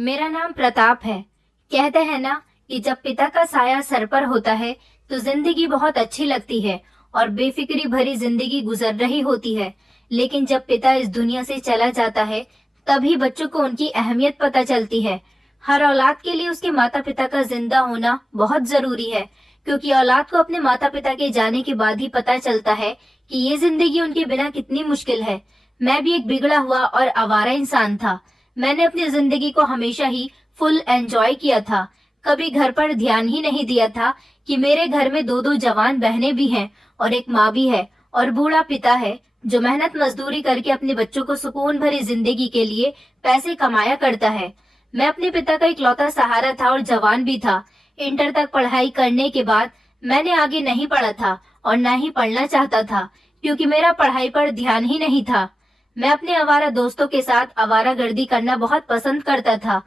मेरा नाम प्रताप है। कहते हैं ना कि जब पिता का साया सर पर होता है तो जिंदगी बहुत अच्छी लगती है और बेफिक्री भरी जिंदगी गुजर रही होती है। लेकिन जब पिता इस दुनिया से चला जाता है तभी बच्चों को उनकी अहमियत पता चलती है। हर औलाद के लिए उसके माता पिता का जिंदा होना बहुत जरूरी है, क्योंकि औलाद को अपने माता पिता के जाने के बाद ही पता चलता है कि ये जिंदगी उनके बिना कितनी मुश्किल है। मैं भी एक बिगड़ा हुआ और आवारा इंसान था। मैंने अपनी जिंदगी को हमेशा ही फुल एंजॉय किया था। कभी घर पर ध्यान ही नहीं दिया था कि मेरे घर में दो दो जवान बहनें भी हैं और एक माँ भी है और बूढ़ा पिता है जो मेहनत मजदूरी करके अपने बच्चों को सुकून भरी जिंदगी के लिए पैसे कमाया करता है। मैं अपने पिता का इकलौता सहारा था और जवान भी था। इंटर तक पढ़ाई करने के बाद मैंने आगे नहीं पढ़ा था और न ही पढ़ना चाहता था, क्योंकि मेरा पढ़ाई पर ध्यान ही नहीं था। मैं अपने आवारा दोस्तों के साथ आवारागर्दी करना बहुत पसंद करता था।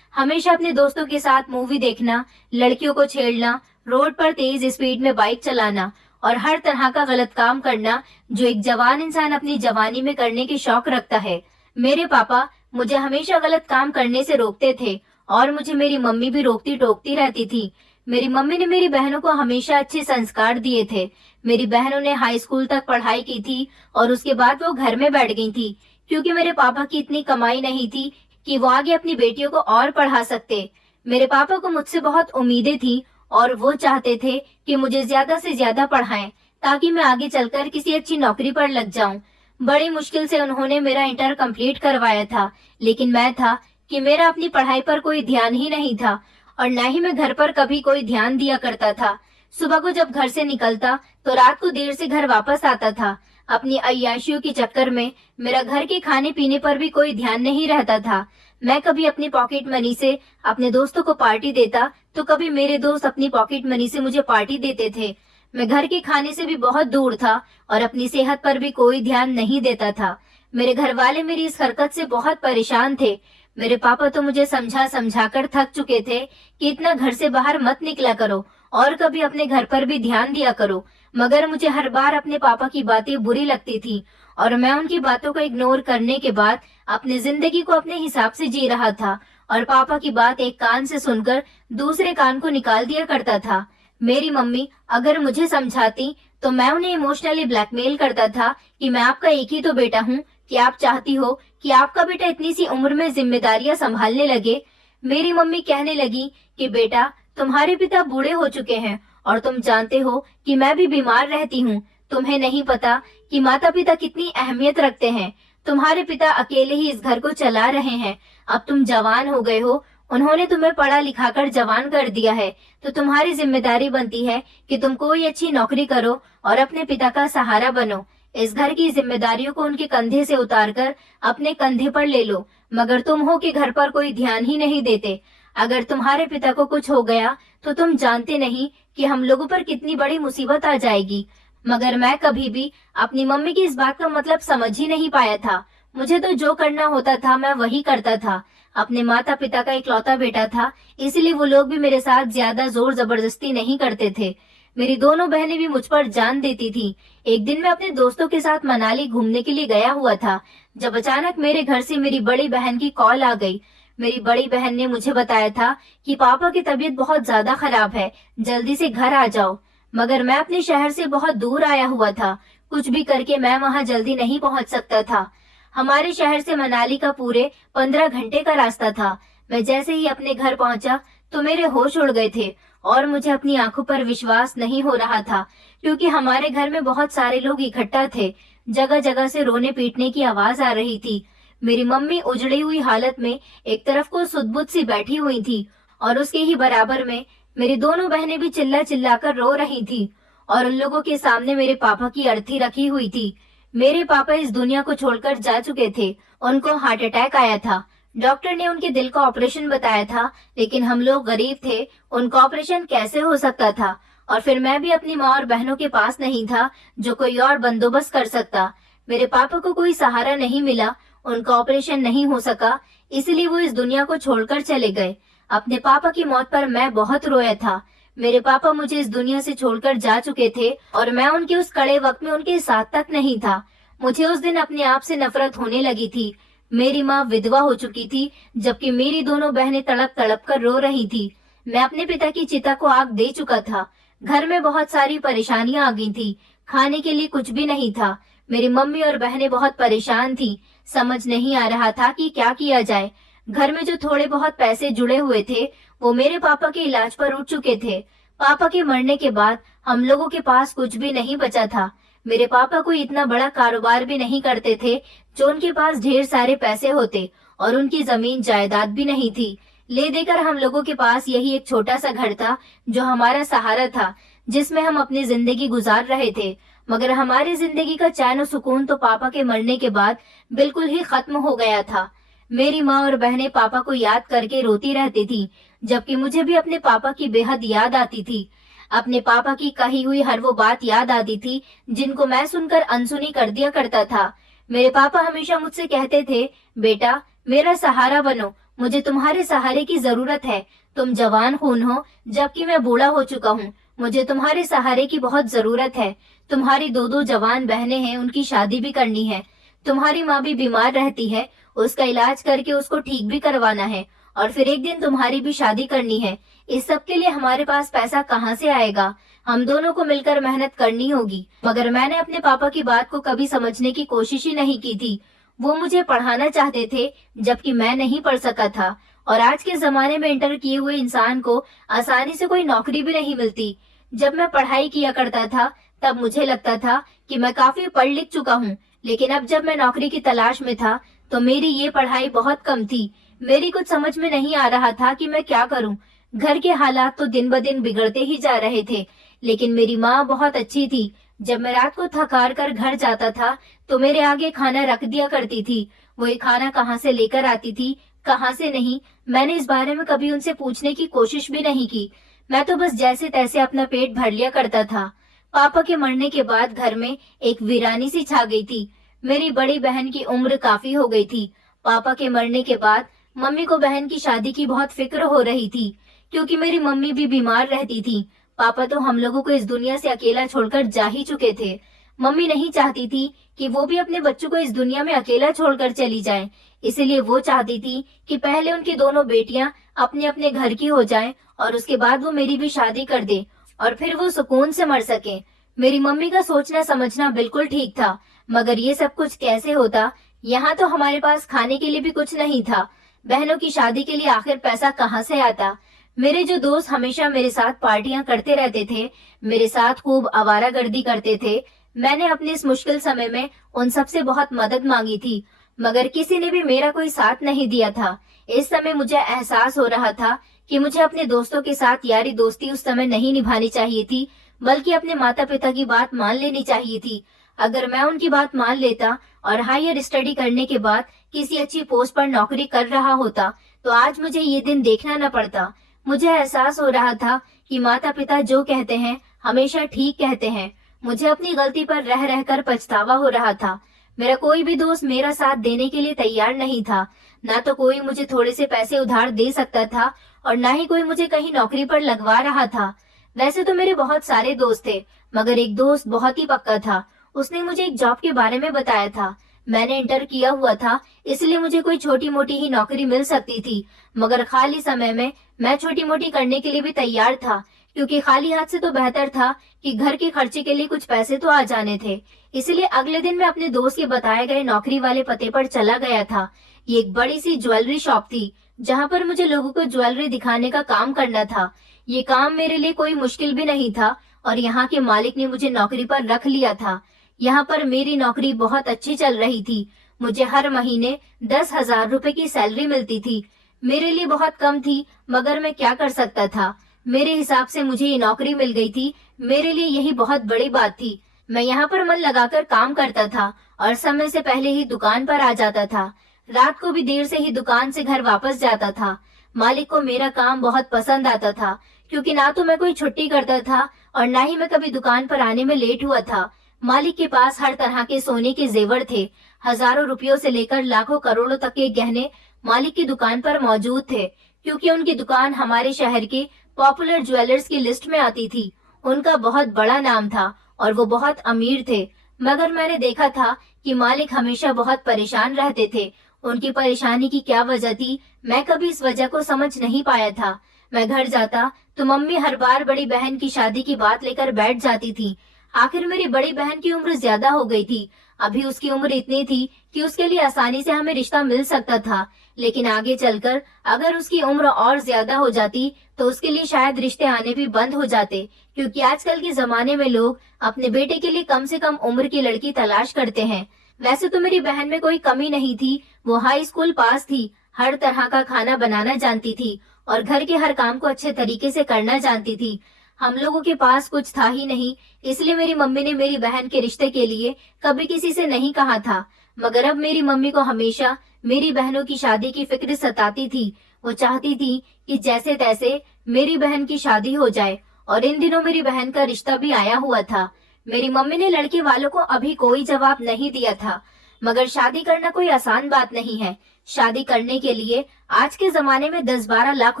हमेशा अपने दोस्तों के साथ मूवी देखना, लड़कियों को छेड़ना, रोड पर तेज स्पीड में बाइक चलाना और हर तरह का गलत काम करना जो एक जवान इंसान अपनी जवानी में करने के शौक रखता है। मेरे पापा मुझे हमेशा गलत काम करने से रोकते थे और मुझे मेरी मम्मी भी रोकती टोकती रहती थी। मेरी मम्मी ने मेरी बहनों को हमेशा अच्छे संस्कार दिए थे। मेरी बहनों ने हाई स्कूल तक पढ़ाई की थी और उसके बाद वो घर में बैठ गई थी, क्योंकि मेरे पापा की इतनी कमाई नहीं थी कि वो आगे अपनी बेटियों को और पढ़ा सकते। मेरे पापा को मुझसे बहुत उम्मीदें थी और वो चाहते थे कि मुझे ज्यादा से ज्यादा पढ़ाएं ताकि मैं आगे चलकर किसी अच्छी नौकरी पर लग जाऊं। बड़ी मुश्किल से उन्होंने मेरा इंटर कंप्लीट करवाया था, लेकिन मैं था कि मेरा अपनी पढ़ाई पर कोई ध्यान ही नहीं था और न ही मैं घर पर कभी कोई ध्यान दिया करता था। सुबह को जब घर से निकलता तो रात को देर से घर वापस आता था। अपनी अय्याशियों के चक्कर में मेरा घर के खाने पीने पर भी कोई ध्यान नहीं रहता था। मैं कभी अपनी पॉकेट मनी से अपने दोस्तों को पार्टी देता तो कभी मेरे दोस्त अपनी पॉकेट मनी से मुझे पार्टी देते थे। मैं घर के खाने से भी बहुत दूर था और अपनी सेहत पर भी कोई ध्यान नहीं देता था। मेरे घर वाले मेरी इस हरकत से बहुत परेशान थे। मेरे पापा तो मुझे समझा समझा कर थक चुके थे कि इतना घर से बाहर मत निकला करो और कभी अपने घर पर भी ध्यान दिया करो। मगर मुझे हर बार अपने पापा की बातें बुरी लगती थी और मैं उनकी बातों को इग्नोर करने के बाद अपनी जिंदगी को अपने हिसाब से जी रहा था और पापा की बात एक कान से सुनकर दूसरे कान को निकाल दिया करता था। मेरी मम्मी अगर मुझे समझाती तो मैं उन्हें इमोशनली ब्लैकमेल करता था कि मैं आपका एक ही तो बेटा हूँ, कि आप चाहती हो कि आपका बेटा इतनी सी उम्र में जिम्मेदारियां संभालने लगे। मेरी मम्मी कहने लगी कि बेटा, तुम्हारे पिता बूढ़े हो चुके हैं और तुम जानते हो कि मैं भी बीमार रहती हूँ। तुम्हें नहीं पता कि माता पिता कितनी अहमियत रखते हैं। तुम्हारे पिता अकेले ही इस घर को चला रहे हैं। अब तुम जवान हो गए हो, उन्होंने तुम्हें पढ़ा लिखा कर जवान कर दिया है, तो तुम्हारी जिम्मेदारी बनती है कि तुम कोई अच्छी नौकरी करो और अपने पिता का सहारा बनो। इस घर की जिम्मेदारियों को उनके कंधे से उतारकर अपने कंधे पर ले लो। मगर तुम हो कि घर पर कोई ध्यान ही नहीं देते। अगर तुम्हारे पिता को कुछ हो गया तो तुम जानते नहीं कि हम लोगों पर कितनी बड़ी मुसीबत आ जाएगी। मगर मैं कभी भी अपनी मम्मी की इस बात का मतलब समझ ही नहीं पाया था। मुझे तो जो करना होता था मैं वही करता था। अपने माता पिता का इकलौता बेटा था, इसलिए वो लोग भी मेरे साथ ज्यादा जोर जबरदस्ती नहीं करते थे। मेरी दोनों बहनें भी मुझ पर जान देती थी। एक दिन मैं अपने दोस्तों के साथ मनाली घूमने के लिए गया हुआ था, जब अचानक मेरे घर से मेरी बड़ी बहन की कॉल आ गई। मेरी बड़ी बहन ने मुझे बताया था कि पापा की तबीयत बहुत ज्यादा खराब है, जल्दी से घर आ जाओ। मगर मैं अपने शहर से बहुत दूर आया हुआ था। कुछ भी करके मैं वहां जल्दी नहीं पहुंच सकता था। हमारे शहर से मनाली का पूरे 15 घंटे का रास्ता था। मैं जैसे ही अपने घर पहुंचा तो मेरे होश उड़ गए थे और मुझे अपनी आंखों पर विश्वास नहीं हो रहा था, क्योंकि हमारे घर में बहुत सारे लोग इकट्ठा थे। जगह जगह से रोने पीटने की आवाज आ रही थी। मेरी मम्मी उजड़ी हुई हालत में एक तरफ को सुध-बुध सी बैठी हुई थी और उसके ही बराबर में मेरी दोनों बहनें भी चिल्ला चिल्ला कर रो रही थी और उन लोगों के सामने मेरे पापा की अर्थी रखी हुई थी। मेरे पापा इस दुनिया को छोड़कर जा चुके थे। उनको हार्ट अटैक आया था। डॉक्टर ने उनके दिल का ऑपरेशन बताया था, लेकिन हम लोग गरीब थे, उनका ऑपरेशन कैसे हो सकता था। और फिर मैं भी अपनी माँ और बहनों के पास नहीं था जो कोई और बंदोबस्त कर सकता। मेरे पापा को कोई सहारा नहीं मिला, उनका ऑपरेशन नहीं हो सका, इसलिए वो इस दुनिया को छोड़कर चले गए। अपने पापा की मौत पर मैं बहुत रोया था। मेरे पापा मुझे इस दुनिया से छोड़कर जा चुके थे और मैं उनके उस कड़े वक्त में उनके साथ तक नहीं था। मुझे उस दिन अपने आप से नफरत होने लगी थी। मेरी माँ विधवा हो चुकी थी, जबकि मेरी दोनों बहनें तड़प तड़प कर रो रही थी। मैं अपने पिता की चिता को आग दे चुका था। घर में बहुत सारी परेशानियां आ गई थी। खाने के लिए कुछ भी नहीं था। मेरी मम्मी और बहनें बहुत परेशान थी। समझ नहीं आ रहा था कि क्या किया जाए। घर में जो थोड़े बहुत पैसे जुड़े हुए थे, वो मेरे पापा के इलाज पर उठ चुके थे। पापा के मरने के बाद हम लोगों के पास कुछ भी नहीं बचा था। मेरे पापा कोई इतना बड़ा कारोबार भी नहीं करते थे जो उनके पास ढेर सारे पैसे होते, और उनकी जमीन जायदाद भी नहीं थी। ले देकर हम लोगों के पास यही एक छोटा सा घर था जो हमारा सहारा था, जिसमें हम अपनी जिंदगी गुजार रहे थे। मगर हमारी जिंदगी का चैन और सुकून तो पापा के मरने के बाद बिल्कुल ही खत्म हो गया था। मेरी माँ और बहनें पापा को याद करके रोती रहती थी, जबकि मुझे भी अपने पापा की बेहद याद आती थी। अपने पापा की कही हुई हर वो बात याद आती थी जिनको मैं सुनकर अनसुनी कर दिया करता था। मेरे पापा हमेशा मुझसे कहते थे, बेटा मेरा सहारा बनो, मुझे तुम्हारे सहारे की जरूरत है। तुम जवान खून हो, जबकि मैं बूढ़ा हो चुका हूँ। मुझे तुम्हारे सहारे की बहुत जरूरत है। तुम्हारी दो दो जवान बहनें हैं, उनकी शादी भी करनी है। तुम्हारी माँ भी बीमार रहती है, उसका इलाज करके उसको ठीक भी करवाना है, और फिर एक दिन तुम्हारी भी शादी करनी है। इस सब के लिए हमारे पास पैसा कहाँ से आएगा? हम दोनों को मिलकर मेहनत करनी होगी। मगर मैंने अपने पापा की बात को कभी समझने की कोशिश ही नहीं की थी। वो मुझे पढ़ाना चाहते थे, जबकि मैं नहीं पढ़ सका था। और आज के जमाने में इंटर किए हुए इंसान को आसानी से कोई नौकरी भी नहीं मिलती। जब मैं पढ़ाई किया करता था, तब मुझे लगता था कि मैं काफी पढ़ लिख चुका हूँ। लेकिन अब जब मैं नौकरी की तलाश में था, तो मेरी ये पढ़ाई बहुत कम थी। मेरी कुछ समझ में नहीं आ रहा था कि मैं क्या करूं। घर के हालात तो दिन ब दिन बिगड़ते ही जा रहे थे। लेकिन मेरी माँ बहुत अच्छी थी। जब मैं रात को थकार कर घर जाता था, तो मेरे आगे खाना रख दिया करती थी। वो ये खाना कहाँ से लेकर आती थी, कहाँ से नहीं, मैंने इस बारे में कभी उनसे पूछने की कोशिश भी नहीं की। मैं तो बस जैसे तैसे अपना पेट भर लिया करता था। पापा के मरने के बाद घर में एक वीरानी सी छा गई थी। मेरी बड़ी बहन की उम्र काफी हो गई थी। पापा के मरने के बाद मम्मी को बहन की शादी की बहुत फिक्र हो रही थी, क्योंकि मेरी मम्मी भी बीमार रहती थी। पापा तो हम लोगों को इस दुनिया से अकेला छोड़कर जा ही चुके थे। मम्मी नहीं चाहती थी कि वो भी अपने बच्चों को इस दुनिया में अकेला छोड़कर चली जाए। इसीलिए वो चाहती थी कि पहले उनकी दोनों बेटियां अपने अपने घर की हो जाएं, और उसके बाद वो मेरी भी शादी कर दे, और फिर वो सुकून से मर सके। मेरी मम्मी का सोचना समझना बिल्कुल ठीक था। मगर ये सब कुछ कैसे होता? यहाँ तो हमारे पास खाने के लिए भी कुछ नहीं था। बहनों की शादी के लिए आखिर पैसा कहाँ से आता? मेरे जो दोस्त हमेशा मेरे साथ पार्टियां करते रहते थे, मेरे साथ खूब आवारागर्दी करते थे, मैंने अपने इस मुश्किल समय में उन सबसे बहुत मदद मांगी थी, मगर किसी ने भी मेरा कोई साथ नहीं दिया था। इस समय मुझे एहसास हो रहा था कि मुझे अपने दोस्तों के साथ यारी दोस्ती उस समय नहीं निभानी चाहिए थी, बल्कि अपने माता पिता की बात मान लेनी चाहिए थी। अगर मैं उनकी बात मान लेता और हायर स्टडी करने के बाद किसी अच्छी पोस्ट पर नौकरी कर रहा होता, तो आज मुझे ये दिन देखना न पड़ता। मुझे एहसास हो रहा था कि माता पिता जो कहते हैं हमेशा ठीक कहते हैं। मुझे अपनी गलती पर रह रहकर पछतावा हो रहा था। मेरा कोई भी दोस्त मेरा साथ देने के लिए तैयार नहीं था। ना तो कोई मुझे थोड़े से पैसे उधार दे सकता था, और ना ही कोई मुझे कहीं नौकरी पर लगवा रहा था। वैसे तो मेरे बहुत सारे दोस्त थे, मगर एक दोस्त बहुत ही पक्का था। उसने मुझे एक जॉब के बारे में बताया था। मैंने इंटर किया हुआ था, इसलिए मुझे कोई छोटी मोटी ही नौकरी मिल सकती थी। मगर खाली समय में मैं छोटी मोटी करने के लिए भी तैयार था, क्योंकि खाली हाथ से तो बेहतर था कि घर के खर्चे के लिए कुछ पैसे तो आ जाने थे। इसलिए अगले दिन मैं अपने दोस्त के बताए गए नौकरी वाले पते पर चला गया था। ये एक बड़ी सी ज्वेलरी शॉप थी, जहाँ पर मुझे लोगों को ज्वेलरी दिखाने का काम करना था। ये काम मेरे लिए कोई मुश्किल भी नहीं था, और यहाँ के मालिक ने मुझे नौकरी पर रख लिया था। यहाँ पर मेरी नौकरी बहुत अच्छी चल रही थी। मुझे हर महीने 10,000 रुपए की सैलरी मिलती थी। मेरे लिए बहुत कम थी, मगर मैं क्या कर सकता था। मेरे हिसाब से मुझे ये नौकरी मिल गई थी, मेरे लिए यही बहुत बड़ी बात थी। मैं यहाँ पर मन लगाकर काम करता था, और समय से पहले ही दुकान पर आ जाता था। रात को भी देर से ही दुकान से घर वापस जाता था। मालिक को मेरा काम बहुत पसंद आता था, क्योंकि ना तो मैं कोई छुट्टी करता था, और ना ही मैं कभी दुकान पर आने में लेट हुआ था। मालिक के पास हर तरह के सोने के जेवर थे। हजारों रुपयों से लेकर लाखों करोड़ों तक के गहने मालिक की दुकान पर मौजूद थे, क्योंकि उनकी दुकान हमारे शहर के पॉपुलर ज्वेलर्स की लिस्ट में आती थी। उनका बहुत बड़ा नाम था, और वो बहुत अमीर थे। मगर मैंने देखा था कि मालिक हमेशा बहुत परेशान रहते थे। उनकी परेशानी की क्या वजह थी, मैं कभी इस वजह को समझ नहीं पाया था। मैं घर जाता तो मम्मी हर बार बड़ी बहन की शादी की बात लेकर बैठ जाती थी। आखिर मेरी बड़ी बहन की उम्र ज्यादा हो गई थी। अभी उसकी उम्र इतनी थी कि उसके लिए आसानी से हमें रिश्ता मिल सकता था, लेकिन आगे चलकर अगर उसकी उम्र और ज्यादा हो जाती तो उसके लिए शायद रिश्ते आने भी बंद हो जाते, क्योंकि आजकल के जमाने में लोग अपने बेटे के लिए कम से कम उम्र की लड़की तलाश करते हैं। वैसे तो मेरी बहन में कोई कमी नहीं थी, वो हाई स्कूल पास थी, हर तरह का खाना बनाना जानती थी और घर के हर काम को अच्छे तरीके से करना जानती थी। हम लोगों के पास कुछ था ही नहीं, इसलिए मेरी मम्मी ने मेरी बहन के रिश्ते के लिए कभी किसी से नहीं कहा था। मगर अब मेरी मम्मी को हमेशा मेरी बहनों की शादी की फिक्र सताती थी। वो चाहती थी कि जैसे तैसे मेरी बहन की शादी हो जाए, और इन दिनों मेरी बहन का रिश्ता भी आया हुआ था। मेरी मम्मी ने लड़के वालों को अभी कोई जवाब नहीं दिया था, मगर शादी करना कोई आसान बात नहीं है। शादी करने के लिए आज के जमाने में 10-12 लाख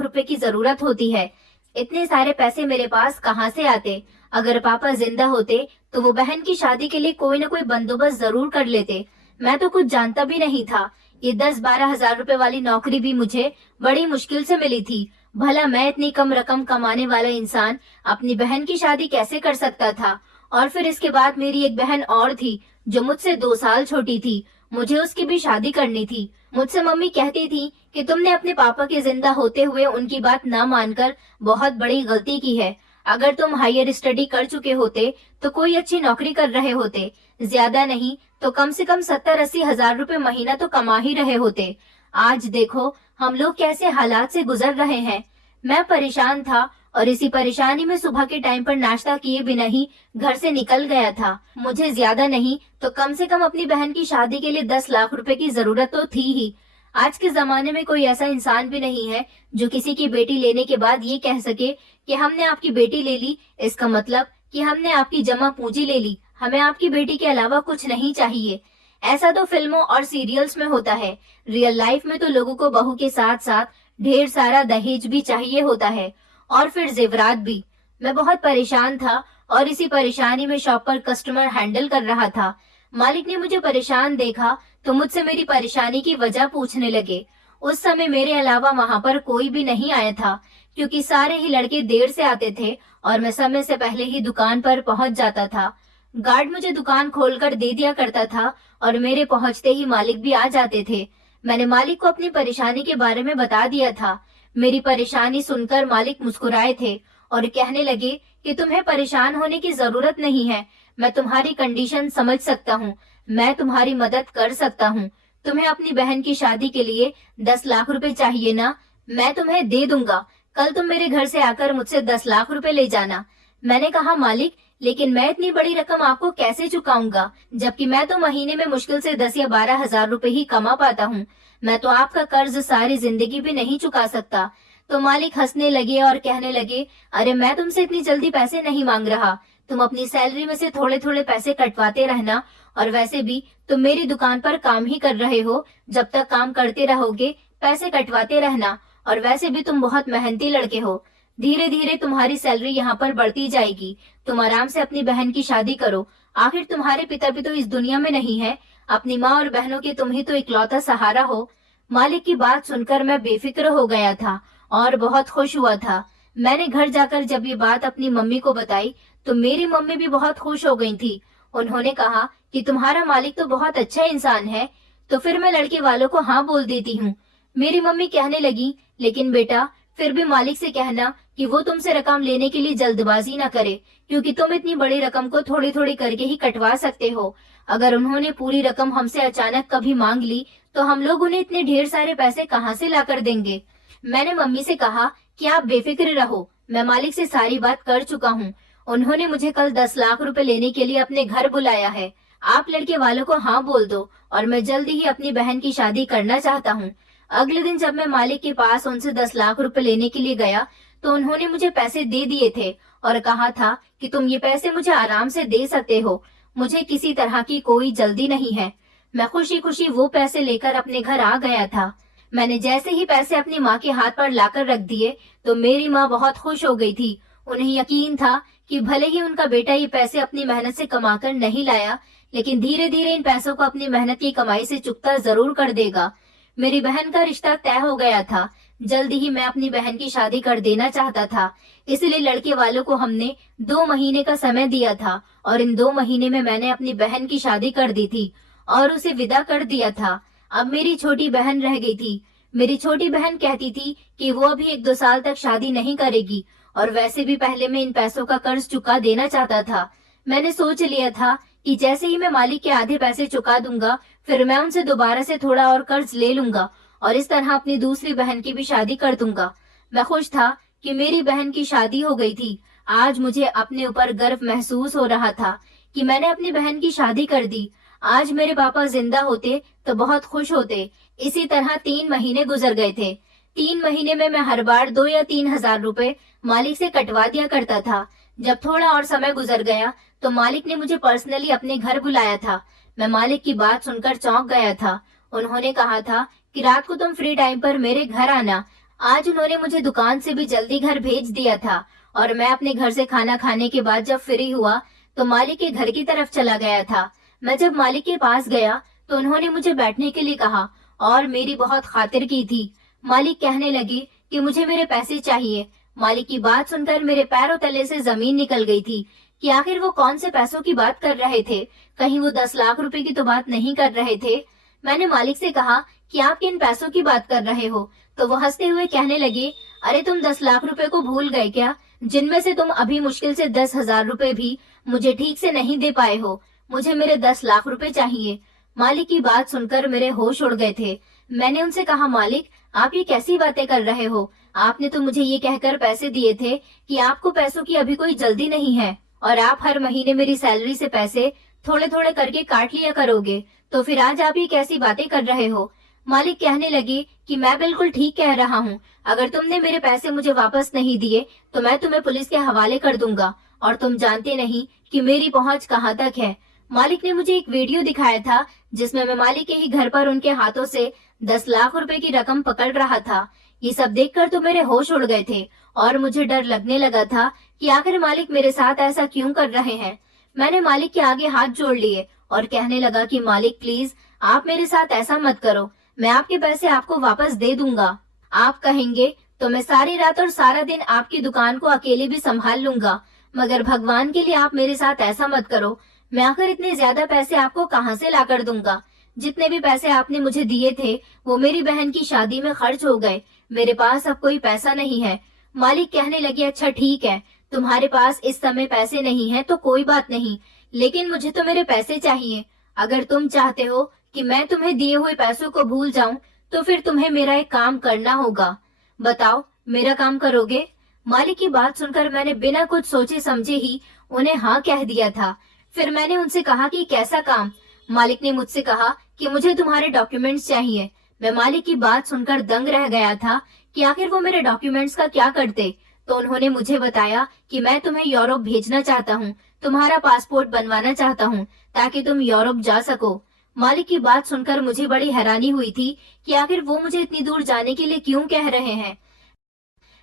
रुपए की जरूरत होती है। इतने सारे पैसे मेरे पास कहाँ से आते? अगर पापा जिंदा होते तो वो बहन की शादी के लिए कोई न कोई बंदोबस्त जरूर कर लेते। मैं तो कुछ जानता भी नहीं था। ये 10-12 हजार रुपए वाली नौकरी भी मुझे बड़ी मुश्किल से मिली थी। भला मैं इतनी कम रकम कमाने वाला इंसान अपनी बहन की शादी कैसे कर सकता था? और फिर इसके बाद मेरी एक बहन और थी जो मुझसे 2 साल छोटी थी। मुझे उसकी भी शादी करनी थी। मुझसे मम्मी कहती थी कि तुमने अपने पापा के जिंदा होते हुए उनकी बात ना मानकर बहुत बड़ी गलती की है। अगर तुम हायर स्टडी कर चुके होते तो कोई अच्छी नौकरी कर रहे होते, ज्यादा नहीं तो कम से कम 70-80 हजार रुपए महीना तो कमा ही रहे होते। आज देखो हम लोग कैसे हालात से गुजर रहे हैं। मैं परेशान था और इसी परेशानी में सुबह के टाइम पर नाश्ता किए बिना ही घर से निकल गया था। मुझे ज्यादा नहीं तो कम से कम अपनी बहन की शादी के लिए 10 लाख रुपए की जरूरत तो थी ही। आज के जमाने में कोई ऐसा इंसान भी नहीं है जो किसी की बेटी लेने के बाद ये कह सके कि हमने आपकी बेटी ले ली, इसका मतलब कि हमने आपकी जमा पूंजी ले ली, हमें आपकी बेटी के अलावा कुछ नहीं चाहिए। ऐसा तो फिल्मों और सीरियल्स में होता है। रियल लाइफ में तो लोगों को बहू के साथ साथ ढेर सारा दहेज भी चाहिए होता है, और फिर जेवरात भी। मैं बहुत परेशान था और इसी परेशानी में शॉप पर कस्टमर हैंडल कर रहा था। मालिक ने मुझे परेशान देखा तो मुझसे मेरी परेशानी की वजह पूछने लगे। उस समय मेरे अलावा वहां पर कोई भी नहीं आया था, क्योंकि सारे ही लड़के देर से आते थे और मैं समय से पहले ही दुकान पर पहुंच जाता था। गार्ड मुझे दुकान खोलकर दे दिया करता था और मेरे पहुंचते ही मालिक भी आ जाते थे। मैंने मालिक को अपनी परेशानी के बारे में बता दिया था। मेरी परेशानी सुनकर मालिक मुस्कुराए थे और कहने लगे कि तुम्हें परेशान होने की जरूरत नहीं है, मैं तुम्हारी कंडीशन समझ सकता हूँ, मैं तुम्हारी मदद कर सकता हूँ। तुम्हें अपनी बहन की शादी के लिए 10 लाख रुपए चाहिए ना, मैं तुम्हें दे दूंगा। कल तुम मेरे घर से आकर मुझसे 10 लाख रुपए ले जाना। मैंने कहा मालिक, लेकिन मैं इतनी बड़ी रकम आपको कैसे चुकाऊंगा, जबकि मैं तो महीने में मुश्किल से 10 या 12 हजार रुपए ही कमा पाता हूँ। मैं तो आपका कर्ज सारी जिंदगी भी नहीं चुका सकता। तो मालिक हंसने लगे और कहने लगे, अरे मैं तुमसे इतनी जल्दी पैसे नहीं मांग रहा, तुम अपनी सैलरी में से थोड़े थोड़े पैसे कटवाते रहना, और वैसे भी तुम मेरी दुकान पर काम ही कर रहे हो, जब तक काम करते रहोगे पैसे कटवाते रहना, और वैसे भी तुम बहुत मेहनती लड़के हो, धीरे धीरे तुम्हारी सैलरी यहाँ पर बढ़ती जाएगी। तुम आराम से अपनी बहन की शादी करो, आखिर तुम्हारे पिता भी तो इस दुनिया में नहीं है, अपनी माँ और बहनों के तुम ही तो इकलौता सहारा हो। मालिक की बात सुनकर मैं बेफिक्र हो गया था और बहुत खुश हुआ था। मैंने घर जाकर जब ये बात अपनी मम्मी को बताई तो मेरी मम्मी भी बहुत खुश हो गई थी। उन्होंने कहा कि तुम्हारा मालिक तो बहुत अच्छा इंसान है, तो फिर मैं लड़के वालों को हाँ बोल देती हूँ। मेरी मम्मी कहने लगी, लेकिन बेटा फिर भी मालिक से कहना कि वो तुमसे रकम लेने के लिए जल्दबाजी न करे, क्योंकि तुम इतनी बड़ी रकम को थोड़ी थोड़ी करके ही कटवा सकते हो। अगर उन्होंने पूरी रकम हमसे अचानक कभी मांग ली तो हम लोग उन्हें इतने ढेर सारे पैसे कहाँ से लाकर देंगे। मैंने मम्मी से कहा कि आप बेफिक्र रहो, मैं मालिक से सारी बात कर चुका हूँ। उन्होंने मुझे कल 10 लाख रुपए लेने के लिए अपने घर बुलाया है। आप लड़के वालों को हाँ बोल दो और मैं जल्दी ही अपनी बहन की शादी करना चाहता हूँ। अगले दिन जब मैं मालिक के पास उनसे 10 लाख रुपए लेने के लिए गया तो उन्होंने मुझे पैसे दे दिए थे और कहा था कि तुम ये पैसे मुझे आराम से दे सकते हो, मुझे किसी तरह की कोई जल्दी नहीं है। मैं खुशी खुशी वो पैसे लेकर अपने घर आ गया था। मैंने जैसे ही पैसे अपनी माँ के हाथ पर लाकर रख दिए तो मेरी माँ बहुत खुश हो गई थी। उन्हें यकीन था कि भले ही उनका बेटा ये पैसे अपनी मेहनत से कमाकर नहीं लाया, लेकिन धीरे धीरे इन पैसों को अपनी मेहनत की कमाई से चुकता जरूर कर देगा। मेरी बहन का रिश्ता तय हो गया था। जल्दी ही मैं अपनी बहन की शादी कर देना चाहता था। इसलिए लड़के वालों को हमने 2 महीने का समय दिया था और इन 2 महीने में मैंने अपनी बहन की शादी कर दी थी और उसे विदा कर दिया था। अब मेरी छोटी बहन रह गई थी। मेरी छोटी बहन कहती थी कि वो अभी 1-2 साल तक शादी नहीं करेगी और वैसे भी पहले मैं इन पैसों का कर्ज चुका देना चाहता था। मैंने सोच लिया था कि जैसे ही मैं मालिक के आधे पैसे चुका दूंगा, फिर मैं उनसे दोबारा से थोड़ा और कर्ज ले लूंगा और इस तरह अपनी दूसरी बहन की भी शादी कर दूंगा। मैं खुश था कि मेरी बहन की शादी हो गई थी। आज मुझे अपने ऊपर गर्व महसूस हो रहा था कि मैंने अपनी बहन की शादी कर दी। आज मेरे पापा जिंदा होते तो बहुत खुश होते। इसी तरह 3 महीने गुजर गए थे। 3 महीने में मैं हर बार 2 या 3 हजार रुपए मालिक से कटवा दिया करता था। जब थोड़ा और समय गुजर गया तो मालिक ने मुझे पर्सनली अपने घर बुलाया था। मैं मालिक की बात सुनकर चौंक गया था। उन्होंने कहा था कि रात को तुम फ्री टाइम पर मेरे घर आना। आज उन्होंने मुझे दुकान से भी जल्दी घर भेज दिया था और मैं अपने घर से खाना खाने के बाद जब फ्री हुआ तो मालिक के घर की तरफ चला गया था। मैं जब मालिक के पास गया तो उन्होंने मुझे बैठने के लिए कहा और मेरी बहुत खातिर की थी। मालिक कहने लगे कि मुझे मेरे पैसे चाहिए। मालिक की बात सुनकर मेरे पैरों तले से जमीन निकल गई थी कि आखिर वो कौन से पैसों की बात कर रहे थे। कहीं वो 10 लाख रुपए की तो बात नहीं कर रहे थे। मैंने मालिक से कहा कि आप किन पैसों की बात कर रहे हो? तो वो हंसते हुए कहने लगे, अरे तुम 10 लाख रुपए को भूल गए क्या, जिनमें से तुम अभी मुश्किल से 10 हजार रुपए भी मुझे ठीक से नहीं दे पाए हो। मुझे मेरे 10 लाख रुपए चाहिए। मालिक की बात सुनकर मेरे होश उड़ गए थे। मैंने उनसे कहा, मालिक आप ये कैसी बातें कर रहे हो? आपने तो मुझे ये कहकर पैसे दिए थे कि आपको पैसों की अभी कोई जल्दी नहीं है और आप हर महीने मेरी सैलरी से पैसे थोड़े थोड़े करके काट लिया करोगे। तो फिर आज आप ये कैसी बातें कर रहे हो? मालिक कहने लगे कि मैं बिल्कुल ठीक कह रहा हूँ। अगर तुमने मेरे पैसे मुझे वापस नहीं दिए तो मैं तुम्हें पुलिस के हवाले कर दूंगा और तुम जानते नहीं कि मेरी पहुंच कहाँ तक है। मालिक ने मुझे एक वीडियो दिखाया था जिसमें मैं मालिक के ही घर पर उनके हाथों से 10 लाख रुपए की रकम पकड़ रहा था। ये सब देखकर तो मेरे होश उड़ गए थे और मुझे डर लगने लगा था कि आखिर मालिक मेरे साथ ऐसा क्यों कर रहे हैं। मैंने मालिक के आगे हाथ जोड़ लिए और कहने लगा कि मालिक प्लीज आप मेरे साथ ऐसा मत करो। मैं आपके पैसे आपको वापस दे दूंगा। आप कहेंगे तो मैं सारी रात और सारा दिन आपकी दुकान को अकेले भी संभाल लूंगा, मगर भगवान के लिए आप मेरे साथ ऐसा मत करो। मैं आखिर इतने ज्यादा पैसे आपको कहाँ से ला कर दूंगा? जितने भी पैसे आपने मुझे दिए थे वो मेरी बहन की शादी में खर्च हो गए। मेरे पास अब कोई पैसा नहीं है। मालिक कहने लगे, अच्छा ठीक है, तुम्हारे पास इस समय पैसे नहीं है तो कोई बात नहीं, लेकिन मुझे तो मेरे पैसे चाहिए। अगर तुम चाहते हो कि मैं तुम्हें दिए हुए पैसों को भूल जाऊं तो फिर तुम्हें मेरा एक काम करना होगा। बताओ, मेरा काम करोगे? मालिक की बात सुनकर मैंने बिना कुछ सोचे समझे ही उन्हें हाँ कह दिया था। फिर मैंने उनसे कहा कि कैसा काम? मालिक ने मुझसे कहा कि मुझे तुम्हारे डॉक्यूमेंट्स चाहिए। मैं मालिक की बात सुनकर दंग रह गया था कि आखिर वो मेरे डॉक्यूमेंट्स का क्या करते। तो उन्होंने मुझे बताया कि मैं तुम्हें यूरोप भेजना चाहता हूँ, तुम्हारा पासपोर्ट बनवाना चाहता हूँ ताकि तुम यूरोप जा सको। मालिक की बात सुनकर मुझे बड़ी हैरानी हुई थी कि आखिर वो मुझे इतनी दूर जाने के लिए क्यों कह रहे हैं।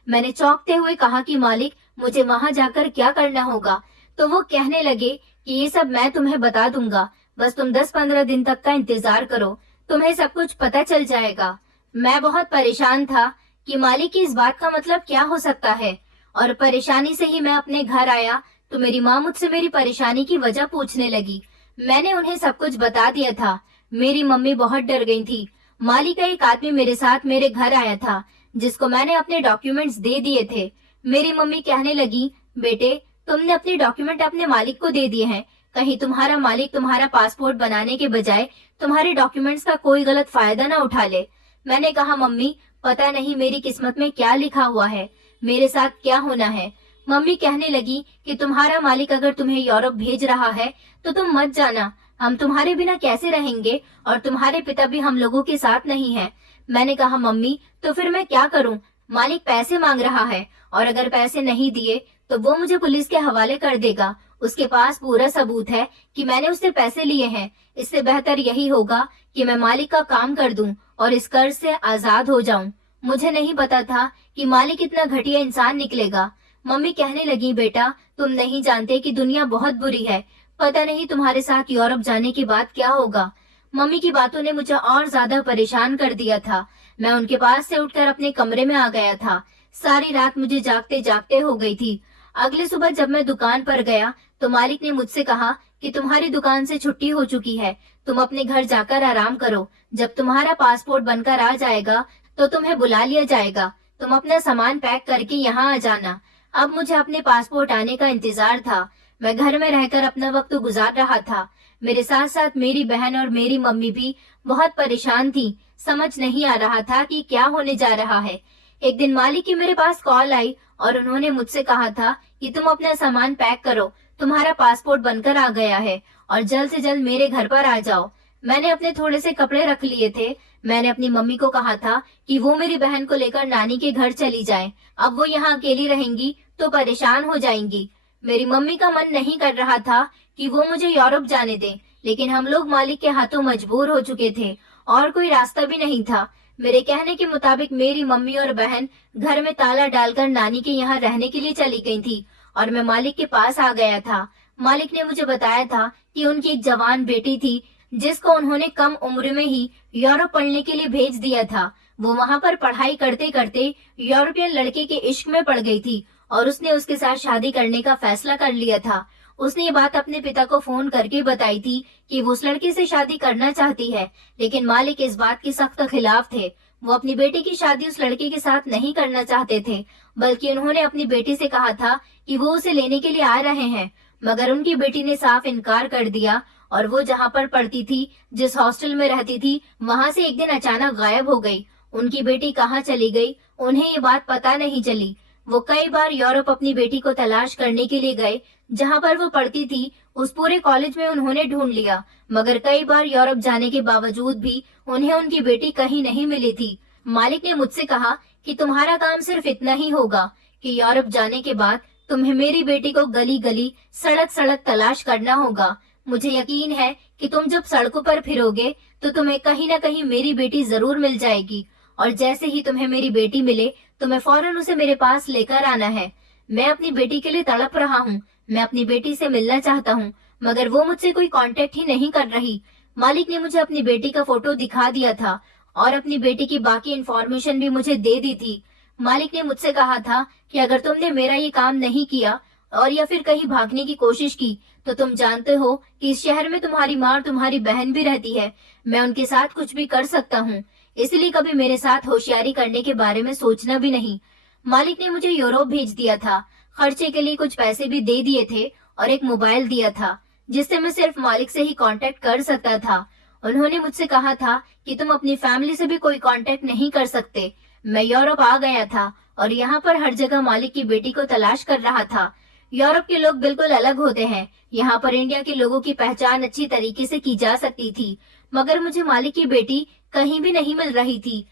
मैंने चौंकते हुए कहा कि मालिक मुझे वहां जाकर क्या करना होगा? तो वो कहने लगे कि ये सब मैं तुम्हें बता दूंगा, बस तुम 10-15 दिन तक का इंतजार करो, तुम्हें सब कुछ पता चल जाएगा। मैं बहुत परेशान था कि मालिक की इस बात का मतलब क्या हो सकता है और परेशानी से ही मैं अपने घर आया तो मेरी माँ मुझसे मेरी परेशानी की वजह पूछने लगी। मैंने उन्हें सब कुछ बता दिया था। मेरी मम्मी बहुत डर गई थी। मालिक का एक आदमी मेरे साथ मेरे घर आया था जिसको मैंने अपने डॉक्यूमेंट्स दे दिए थे। मेरी मम्मी कहने लगी, बेटे तुमने अपने डॉक्यूमेंट अपने मालिक को दे दिए हैं, कहीं तुम्हारा मालिक तुम्हारा पासपोर्ट बनाने के बजाय तुम्हारे डॉक्यूमेंट्स का कोई गलत फायदा ना उठा ले। मैंने कहा, मम्मी पता नहीं मेरी किस्मत में क्या लिखा हुआ है, मेरे साथ क्या होना है। मम्मी कहने लगी कि तुम्हारा मालिक अगर तुम्हें यूरोप भेज रहा है तो तुम मत जाना, हम तुम्हारे बिना कैसे रहेंगे और तुम्हारे पिता भी हम लोगों के साथ नहीं है। मैंने कहा, मम्मी तो फिर मैं क्या करूं? मालिक पैसे मांग रहा है और अगर पैसे नहीं दिए तो वो मुझे पुलिस के हवाले कर देगा। उसके पास पूरा सबूत है कि मैंने उससे पैसे लिए हैं। इससे बेहतर यही होगा कि मैं मालिक का काम कर दूं और इस कर्ज से आजाद हो जाऊं। मुझे नहीं पता था कि मालिक इतना घटिया इंसान निकलेगा। मम्मी कहने लगी, बेटा तुम नहीं जानते कि दुनिया बहुत बुरी है, पता नहीं तुम्हारे साथ यूरोप जाने के बाद क्या होगा। मम्मी की बातों ने मुझे और ज्यादा परेशान कर दिया था। मैं उनके पास से उठकर अपने कमरे में आ गया था। सारी रात मुझे जागते जागते हो गई थी। अगली सुबह जब मैं दुकान पर गया तो मालिक ने मुझसे कहा कि तुम्हारी दुकान से छुट्टी हो चुकी है, तुम अपने घर जाकर आराम करो। जब तुम्हारा पासपोर्ट बनकर आ जाएगा तो तुम्हें बुला लिया जाएगा। तुम अपना सामान पैक करके यहाँ आ जाना। अब मुझे अपने पासपोर्ट आने का इंतजार था। मैं घर में रहकर अपना वक्त गुजार रहा था। मेरे साथ साथ मेरी बहन और मेरी मम्मी भी बहुत परेशान थी। समझ नहीं आ रहा था कि क्या होने जा रहा है। एक दिन मालिक की मेरे पास कॉल आई और उन्होंने मुझसे कहा था कि तुम अपना सामान पैक करो, तुम्हारा पासपोर्ट बनकर आ गया है और जल्द से जल्द मेरे घर पर आ जाओ। मैंने अपने थोड़े से कपड़े रख लिए थे। मैंने अपनी मम्मी को कहा था कि वो मेरी बहन को लेकर नानी के घर चली जाए। अब वो यहाँ अकेली रहेंगी तो परेशान हो जाएंगी। मेरी मम्मी का मन नहीं कर रहा था कि वो मुझे यूरोप जाने दे, लेकिन हम लोग मालिक के हाथों मजबूर हो चुके थे और कोई रास्ता भी नहीं था। मेरे कहने के मुताबिक मेरी मम्मी और बहन घर में ताला डालकर नानी के यहाँ रहने के लिए चली गई थी और मैं मालिक के पास आ गया था। मालिक ने मुझे बताया था कि उनकी एक जवान बेटी थी जिसको उन्होंने कम उम्र में ही यूरोप पढ़ने के लिए भेज दिया था। वो वहाँ पर पढ़ाई करते करते यूरोपियन लड़के के इश्क में पड़ गई थी और उसने उसके साथ शादी करने का फैसला कर लिया था। उसने ये बात अपने पिता को फोन करके बताई थी कि वो उस लड़के से शादी करना चाहती है, लेकिन मालिक इस बात के सख्त खिलाफ थे। वो अपनी बेटी की शादी उस लड़के के साथ नहीं करना चाहते थे, बल्कि उन्होंने अपनी बेटी से कहा था कि वो उसे लेने के लिए आ रहे हैं, मगर उनकी बेटी ने साफ इनकार कर दिया और वो जहाँ पर पढ़ती थी, जिस हॉस्टल में रहती थी, वहाँ से एक दिन अचानक गायब हो गई। उनकी बेटी कहाँ चली गई उन्हें ये बात पता नहीं चली। वो कई बार यूरोप अपनी बेटी को तलाश करने के लिए गए। जहाँ पर वो पढ़ती थी उस पूरे कॉलेज में उन्होंने ढूंढ लिया, मगर कई बार यूरोप जाने के बावजूद भी उन्हें उनकी बेटी कहीं नहीं मिली थी। मालिक ने मुझसे कहा कि तुम्हारा काम सिर्फ इतना ही होगा कि यूरोप जाने के बाद तुम्हें मेरी बेटी को गली गली सड़क सड़क तलाश करना होगा। मुझे यकीन है कि तुम जब सड़कों पर फिरोगे तो तुम्हें कहीं न कहीं मेरी बेटी जरूर मिल जाएगी और जैसे ही तुम्हें मेरी बेटी मिले तुम्हें फौरन उसे मेरे पास लेकर आना है। मैं अपनी बेटी के लिए तड़प रहा हूँ। मैं अपनी बेटी से मिलना चाहता हूँ, मगर वो मुझसे कोई कांटेक्ट ही नहीं कर रही। मालिक ने मुझे अपनी बेटी का फोटो दिखा दिया था और अपनी बेटी की बाकी इन्फॉर्मेशन भी मुझे दे दी थी। मालिक ने मुझसे कहा था कि अगर तुमने मेरा ये काम नहीं किया और या फिर कहीं भागने की कोशिश की तो तुम जानते हो कि इस शहर में तुम्हारी माँ और तुम्हारी बहन भी रहती है। मैं उनके साथ कुछ भी कर सकता हूँ, इसलिए कभी मेरे साथ होशियारी करने के बारे में सोचना भी नहीं। मालिक ने मुझे यूरोप भेज दिया था। खर्चे के लिए कुछ पैसे भी दे दिए थे और एक मोबाइल दिया था जिससे मैं सिर्फ मालिक से ही कांटेक्ट कर सकता था। उन्होंने मुझसे कहा था कि तुम अपनी फैमिली से भी कोई कांटेक्ट नहीं कर सकते। मैं यूरोप आ गया था और यहाँ पर हर जगह मालिक की बेटी को तलाश कर रहा था। यूरोप के लोग बिल्कुल अलग होते हैं। यहाँ पर इंडिया के लोगों की पहचान अच्छी तरीके से की जा सकती थी, मगर मुझे मालिक की बेटी कहीं भी नहीं मिल रही थी।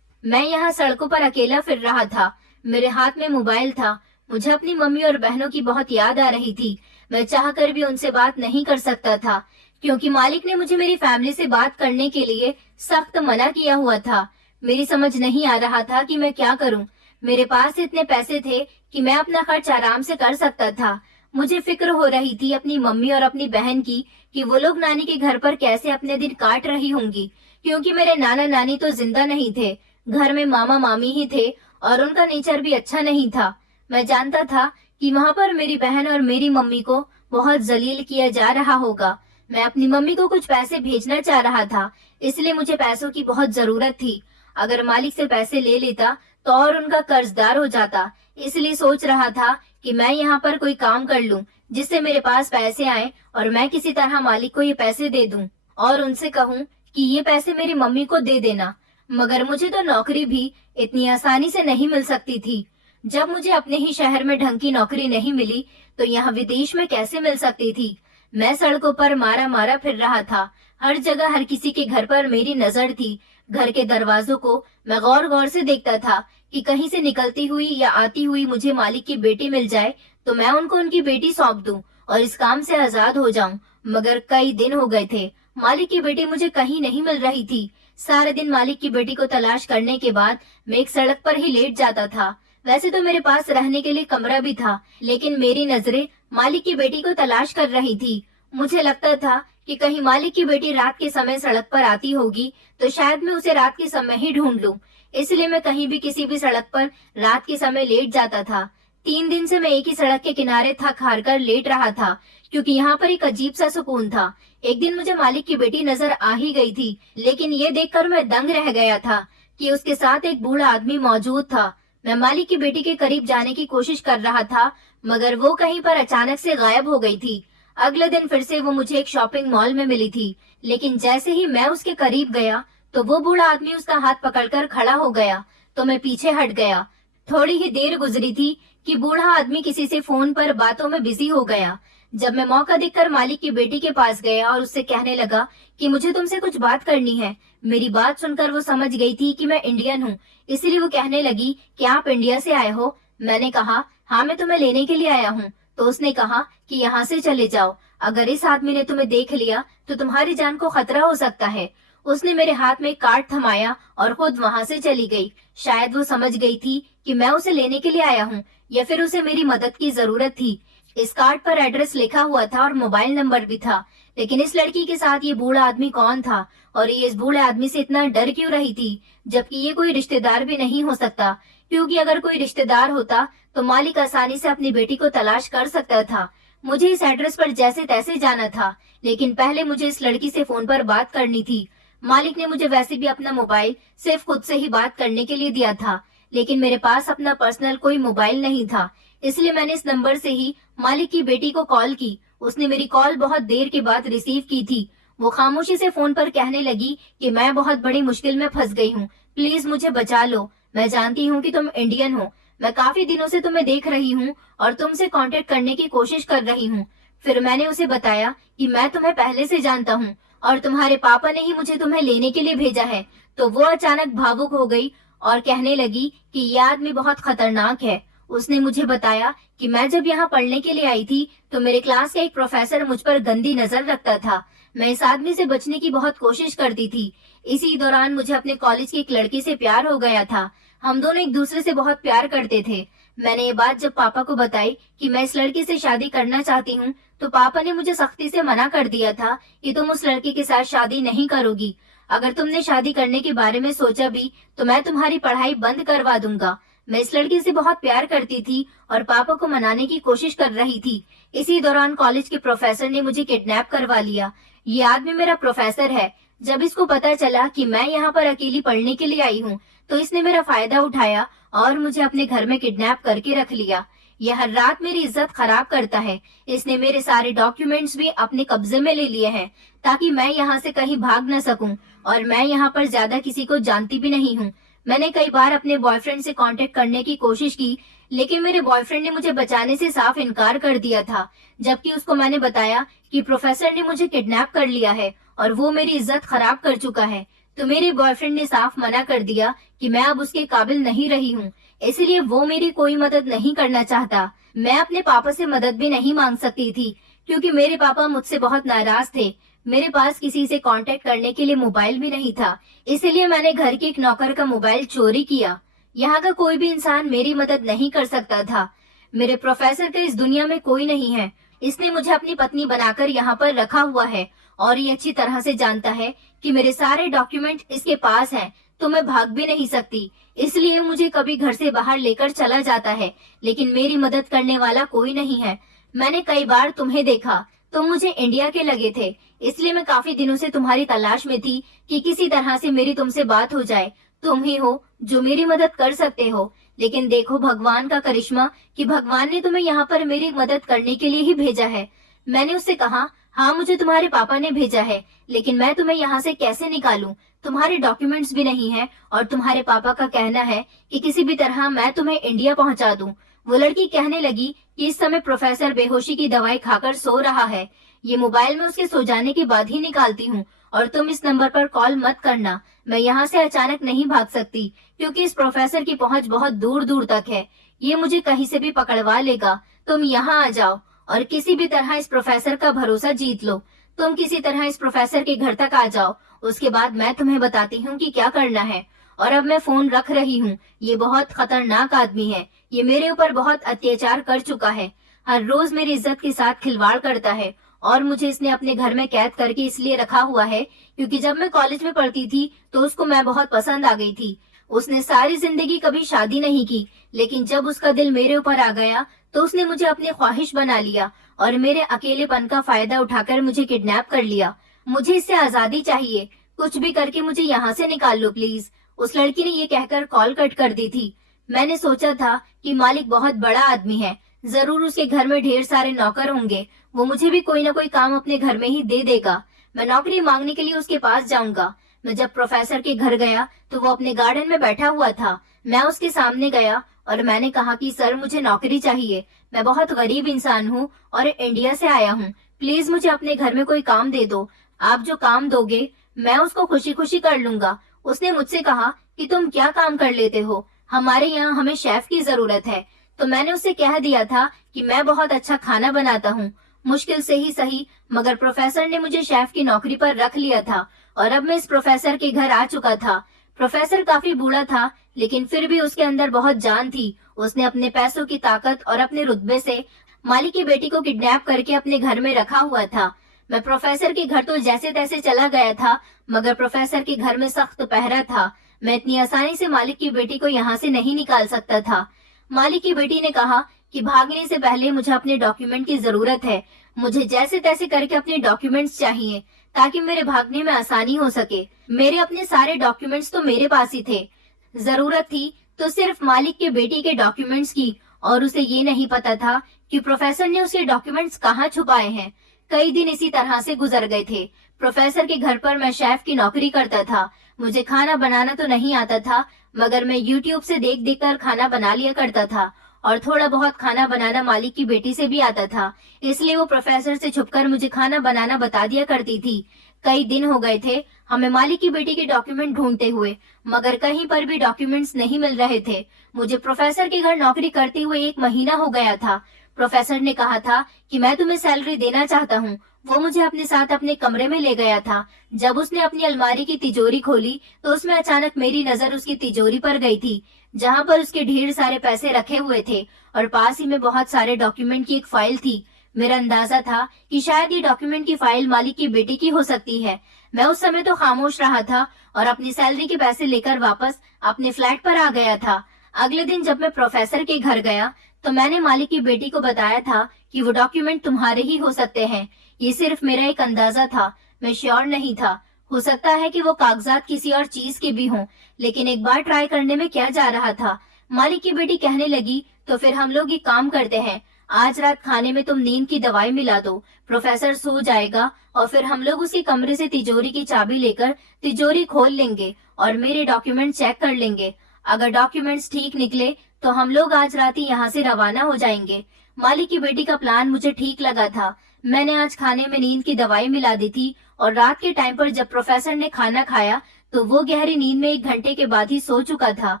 मैं यहाँ सड़कों पर अकेला फिर रहा था। मेरे हाथ में मोबाइल था। मुझे अपनी मम्मी और बहनों की बहुत याद आ रही थी। मैं चाहकर भी उनसे बात नहीं कर सकता था क्योंकि मालिक ने मुझे मेरी फैमिली से बात करने के लिए सख्त मना किया हुआ था। मेरी समझ नहीं आ रहा था कि मैं क्या करूं। मेरे पास इतने पैसे थे कि मैं अपना खर्च आराम से कर सकता था। मुझे फिक्र हो रही थी अपनी मम्मी और अपनी बहन की कि वो लोग नानी के घर पर कैसे अपने दिन काट रही होंगी, क्योंकि मेरे नाना नानी तो जिंदा नहीं थे। घर में मामा मामी ही थे और उनका नेचर भी अच्छा नहीं था। मैं जानता था कि वहाँ पर मेरी बहन और मेरी मम्मी को बहुत जलील किया जा रहा होगा। मैं अपनी मम्मी को कुछ पैसे भेजना चाह रहा था, इसलिए मुझे पैसों की बहुत जरूरत थी। अगर मालिक से पैसे ले लेता तो और उनका कर्जदार हो जाता, इसलिए सोच रहा था कि मैं यहाँ पर कोई काम कर लूं जिससे मेरे पास पैसे आए और मैं किसी तरह मालिक को ये पैसे दे दूं और उनसे कहूं कि ये पैसे मेरी मम्मी को दे देना। मगर मुझे तो नौकरी भी इतनी आसानी से नहीं मिल सकती थी। जब मुझे अपने ही शहर में ढंग की नौकरी नहीं मिली तो यहाँ विदेश में कैसे मिल सकती थी। मैं सड़कों पर मारा मारा फिर रहा था। हर जगह हर किसी के घर पर मेरी नजर थी। घर के दरवाजों को मैं गौर गौर से देखता था कि कहीं से निकलती हुई या आती हुई मुझे मालिक की बेटी मिल जाए तो मैं उनको उनकी बेटी सौंप दूं और इस काम से आजाद हो जाऊं। मगर कई दिन हो गए थे, मालिक की बेटी मुझे कहीं नहीं मिल रही थी। सारे दिन मालिक की बेटी को तलाश करने के बाद मैं एक सड़क पर ही लेट जाता था। वैसे तो मेरे पास रहने के लिए कमरा भी था, लेकिन मेरी नजरें मालिक की बेटी को तलाश कर रही थी। मुझे लगता था कि कहीं मालिक की बेटी रात के समय सड़क पर आती होगी तो शायद मैं उसे रात के समय ही ढूंढ लूं। इसलिए मैं कहीं भी किसी भी सड़क पर रात के समय लेट जाता था। 3 दिन से मैं एक ही सड़क के किनारे थक हार कर लेट रहा था, क्योंकि यहाँ पर एक अजीब सा सुकून था। एक दिन मुझे मालिक की बेटी नजर आ ही गई थी, लेकिन ये देखकर मैं दंग रह गया था कि उसके साथ एक बूढ़ा आदमी मौजूद था। मैं मालिक की बेटी के करीब जाने की कोशिश कर रहा था, मगर वो कहीं पर अचानक से गायब हो गई थी। अगले दिन फिर से वो मुझे एक शॉपिंग मॉल में मिली थी, लेकिन जैसे ही मैं उसके करीब गया तो वो बूढ़ा आदमी उसका हाथ पकड़कर खड़ा हो गया, तो मैं पीछे हट गया। थोड़ी ही देर गुजरी थी कि बूढ़ा आदमी किसी से फोन पर बातों में बिजी हो गया। जब मैं मौका देखकर मालिक की बेटी के पास गया और उससे कहने लगा कि मुझे तुमसे कुछ बात करनी है। मेरी बात सुनकर वो समझ गई थी कि मैं इंडियन हूँ, इसलिए वो कहने लगी कि आप इंडिया से आए हो। मैंने कहा, हाँ, मैं तुम्हें लेने के लिए आया हूँ। तो उसने कहा कि यहाँ से चले जाओ, अगर इस आदमी ने तुम्हें देख लिया तो तुम्हारी जान को खतरा हो सकता है। उसने मेरे हाथ में कार्ड थमाया और खुद वहां से चली गई। शायद वो समझ गई थी कि मैं उसे लेने के लिए आया हूँ, या फिर उसे मेरी मदद की जरूरत थी। इस कार्ड पर एड्रेस लिखा हुआ था और मोबाइल नंबर भी था, लेकिन इस लड़की के साथ ये बूढ़ा आदमी कौन था और ये इस बूढ़े आदमी से इतना डर क्यों रही थी, जबकि ये कोई रिश्तेदार भी नहीं हो सकता, क्योंकि अगर कोई रिश्तेदार होता तो मालिक आसानी से अपनी बेटी को तलाश कर सकता था। मुझे इस एड्रेस पर जैसे तैसे जाना था, लेकिन पहले मुझे इस लड़की से फोन पर बात करनी थी। मालिक ने मुझे वैसे भी अपना मोबाइल सिर्फ खुद से ही बात करने के लिए दिया था, लेकिन मेरे पास अपना पर्सनल कोई मोबाइल नहीं था, इसलिए मैंने इस नंबर से ही मालिक की बेटी को कॉल की। उसने मेरी कॉल बहुत देर के बाद रिसीव की थी। वो खामोशी से फोन पर कहने लगी कि मैं बहुत बड़ी मुश्किल में फंस गई हूँ, प्लीज मुझे बचा लो। मैं जानती हूँ कि तुम इंडियन हो, मैं काफी दिनों से तुम्हें देख रही हूँ और तुमसे कांटेक्ट करने की कोशिश कर रही हूँ। फिर मैंने उसे बताया कि मैं तुम्हें पहले से जानता हूँ और तुम्हारे पापा ने ही मुझे तुम्हें लेने के लिए भेजा है। तो वो अचानक भावुक हो गई और कहने लगी कि यह आदमी बहुत खतरनाक है। उसने मुझे बताया कि मैं जब यहाँ पढ़ने के लिए आई थी तो मेरे क्लास का एक प्रोफेसर मुझ पर गंदी नजर रखता था। मैं इस आदमी से बचने की बहुत कोशिश करती थी। इसी दौरान मुझे अपने कॉलेज की एक लड़की से प्यार हो गया था। हम दोनों एक दूसरे से बहुत प्यार करते थे। मैंने ये बात जब पापा को बताई कि मैं इस लड़की से शादी करना चाहती हूँ, तो पापा ने मुझे सख्ती से मना कर दिया था कि तुम उस लड़की के साथ शादी नहीं करोगी। अगर तुमने शादी करने के बारे में सोचा भी तो मैं तुम्हारी पढ़ाई बंद करवा दूंगा। मैं इस लड़की से बहुत प्यार करती थी और पापा को मनाने की कोशिश कर रही थी। इसी दौरान कॉलेज के प्रोफेसर ने मुझे किडनैप करवा लिया। ये आदमी मेरा प्रोफेसर है। जब इसको पता चला कि मैं यहाँ पर अकेली पढ़ने के लिए आई हूँ, तो इसने मेरा फायदा उठाया और मुझे अपने घर में किडनैप करके रख लिया। यह हर रात मेरी इज्जत खराब करता है। इसने मेरे सारे डॉक्यूमेंट्स भी अपने कब्जे में ले लिए हैं, ताकि मैं यहाँ से कहीं भाग न सकूं, और मैं यहाँ पर ज्यादा किसी को जानती भी नहीं हूँ। मैंने कई बार अपने बॉयफ्रेंड से कांटेक्ट करने की कोशिश की, लेकिन मेरे बॉयफ्रेंड ने मुझे बचाने से साफ इनकार कर दिया था, जबकि उसको मैंने बताया कि प्रोफेसर ने मुझे किडनैप कर लिया है और वो मेरी इज्जत खराब कर चुका है। तो मेरे बॉयफ्रेंड ने साफ मना कर दिया कि मैं अब उसके काबिल नहीं रही हूँ, इसलिए वो मेरी कोई मदद नहीं करना चाहता। मैं अपने पापा से मदद भी नहीं मांग सकती थी, क्योंकि मेरे पापा मुझसे बहुत नाराज थे। मेरे पास किसी से कांटेक्ट करने के लिए मोबाइल भी नहीं था, इसलिए मैंने घर के एक नौकर का मोबाइल चोरी किया। यहाँ का कोई भी इंसान मेरी मदद नहीं कर सकता था। मेरे प्रोफेसर का इस दुनिया में कोई नहीं है। इसने मुझे अपनी पत्नी बनाकर यहाँ पर रखा हुआ है और ये अच्छी तरह से जानता है कि मेरे सारे डॉक्यूमेंट इसके पास हैं, तो मैं भाग भी नहीं सकती। इसलिए मुझे कभी घर से बाहर लेकर चला जाता है, लेकिन मेरी मदद करने वाला कोई नहीं है। मैंने कई बार तुम्हें देखा, तुम मुझे इंडिया के लगे थे, इसलिए मैं काफी दिनों से तुम्हारी तलाश में थी कि किसी तरह से मेरी तुमसे बात हो जाए। तुम ही हो जो मेरी मदद कर सकते हो। लेकिन देखो भगवान का करिश्मा कि भगवान ने तुम्हें यहाँ पर मेरी मदद करने के लिए ही भेजा है। मैंने उससे कहा, हाँ, मुझे तुम्हारे पापा ने भेजा है, लेकिन मैं तुम्हें यहाँ से कैसे निकालूं? तुम्हारे डॉक्यूमेंट्स भी नहीं है और तुम्हारे पापा का कहना है कि किसी भी तरह मैं तुम्हें इंडिया पहुँचा दूं। वो लड़की कहने लगी कि इस समय प्रोफेसर बेहोशी की दवाई खाकर सो रहा है। ये मोबाइल में उसके सो जाने के बाद ही निकालती हूँ, और तुम इस नंबर पर कॉल मत करना। मैं यहाँ से अचानक नहीं भाग सकती, क्योंकि इस प्रोफेसर की पहुँच बहुत दूर दूर तक है। ये मुझे कहीं से भी पकड़वा लेगा। तुम यहाँ आ जाओ और किसी भी तरह इस प्रोफेसर का भरोसा जीत लो। तुम किसी तरह इस प्रोफेसर के घर तक आ जाओ, उसके बाद मैं तुम्हें बताती हूँ कि क्या करना है। और अब मैं फोन रख रही हूँ। ये बहुत खतरनाक आदमी है। ये मेरे ऊपर बहुत अत्याचार कर चुका है। हर रोज मेरी इज्जत के साथ खिलवाड़ करता है और मुझे इसने अपने घर में कैद करके इसलिए रखा हुआ है क्योंकि जब मैं कॉलेज में पढ़ती थी तो उसको मैं बहुत पसंद आ गई थी। उसने सारी जिंदगी कभी शादी नहीं की, लेकिन जब उसका दिल मेरे ऊपर आ गया तो उसने मुझे अपनी ख्वाहिश बना लिया और मेरे अकेलेपन का फायदा उठाकर मुझे किडनैप कर लिया। मुझे इससे आजादी चाहिए, कुछ भी करके मुझे यहाँ से निकाल लो प्लीज। उस लड़की ने ये कहकर कॉल कट कर दी थी। मैंने सोचा था कि मालिक बहुत बड़ा आदमी है, जरूर उसके घर में ढेर सारे नौकर होंगे, वो मुझे भी कोई ना कोई काम अपने घर में ही दे देगा। मैं नौकरी मांगने के लिए उसके पास जाऊंगा। मैं जब प्रोफेसर के घर गया तो वो अपने गार्डन में बैठा हुआ था। मैं उसके सामने गया और मैंने कहा कि सर मुझे नौकरी चाहिए, मैं बहुत गरीब इंसान हूँ और इंडिया से आया हूँ, प्लीज मुझे अपने घर में कोई काम दे दो। आप जो काम दोगे मैं उसको खुशी खुशी कर लूंगा। उसने मुझसे कहा कि तुम क्या काम कर लेते हो, हमारे यहाँ हमें शेफ की जरूरत है। तो मैंने उससे कह दिया था कि मैं बहुत अच्छा खाना बनाता हूँ। मुश्किल से ही सही, मगर प्रोफेसर ने मुझे शेफ की नौकरी पर रख लिया था और अब मैं इस प्रोफेसर के घर आ चुका था। प्रोफेसर काफी बूढ़ा था, लेकिन फिर भी उसके अंदर बहुत जान थी। उसने अपने पैसों की ताकत और अपने रुतबे से मालिक की बेटी को किडनैप करके अपने घर में रखा हुआ था। मैं प्रोफेसर के घर तो जैसे तैसे चला गया था, मगर प्रोफेसर के घर में सख्त पहरा था। मैं इतनी आसानी से मालिक की बेटी को यहाँ से नहीं निकाल सकता था। मालिक की बेटी ने कहा कि भागने से पहले मुझे अपने डॉक्यूमेंट की जरूरत है, मुझे जैसे तैसे करके अपने डॉक्यूमेंट्स चाहिए ताकि मेरे भागने में आसानी हो सके। मेरे अपने सारे डॉक्यूमेंट्स तो मेरे पास ही थे, जरूरत थी तो सिर्फ मालिक के बेटी के डॉक्यूमेंट्स की, और उसे ये नहीं पता था कि प्रोफेसर ने उसके डॉक्यूमेंट्स कहाँ छुपाए हैं। कई दिन इसी तरह से गुजर गए थे। प्रोफेसर के घर पर मैं शेफ की नौकरी करता था। मुझे खाना बनाना तो नहीं आता था, मगर मैं यूट्यूब से देख देख कर खाना बना लिया करता था और थोड़ा बहुत खाना बनाना मालिक की बेटी से भी आता था, इसलिए वो प्रोफेसर से छुपकर मुझे खाना बनाना बता दिया करती थी। कई दिन हो गए थे हमें मालिक की बेटी के डॉक्यूमेंट ढूंढते हुए, मगर कहीं पर भी डॉक्यूमेंट्स नहीं मिल रहे थे। मुझे प्रोफेसर के घर नौकरी करते हुए 1 महीना हो गया था। प्रोफेसर ने कहा था कि मैं तुम्हें सैलरी देना चाहता हूँ। वो मुझे अपने साथ अपने कमरे में ले गया था। जब उसने अपनी अलमारी की तिजोरी खोली तो उसमें अचानक मेरी नजर उसकी तिजोरी पर गई थी, जहाँ पर उसके ढेर सारे पैसे रखे हुए थे और पास ही में बहुत सारे डॉक्यूमेंट की एक फाइल थी। मेरा अंदाजा था कि शायद ये डॉक्यूमेंट की फाइल मालिक की बेटी की हो सकती है। मैं उस समय तो खामोश रहा था और अपनी सैलरी के पैसे लेकर वापस अपने फ्लैट पर आ गया था। अगले दिन जब मैं प्रोफेसर के घर गया तो मैंने मालिक की बेटी को बताया था कि वो डॉक्यूमेंट तुम्हारे ही हो सकते हैं। ये सिर्फ मेरा एक अंदाजा था, मैं श्योर नहीं था। हो सकता है कि वो कागजात किसी और चीज के भी हों, लेकिन एक बार ट्राई करने में क्या जा रहा था। मालिक की बेटी कहने लगी, तो फिर हम लोग एक काम करते हैं, आज रात खाने में तुम नींद की दवाई मिला दो, प्रोफेसर सो जाएगा और फिर हम लोग उसी कमरे से तिजोरी की चाबी लेकर तिजोरी खोल लेंगे और मेरे डॉक्यूमेंट चेक कर लेंगे। अगर डॉक्यूमेंट्स ठीक निकले तो हम लोग आज रात ही यहाँ से रवाना हो जाएंगे। मालिक की बेटी का प्लान मुझे ठीक लगा था। मैंने आज खाने में नींद की दवाई मिला दी थी और रात के टाइम पर जब प्रोफेसर ने खाना खाया तो वो गहरी नींद में 1 घंटे के बाद ही सो चुका था।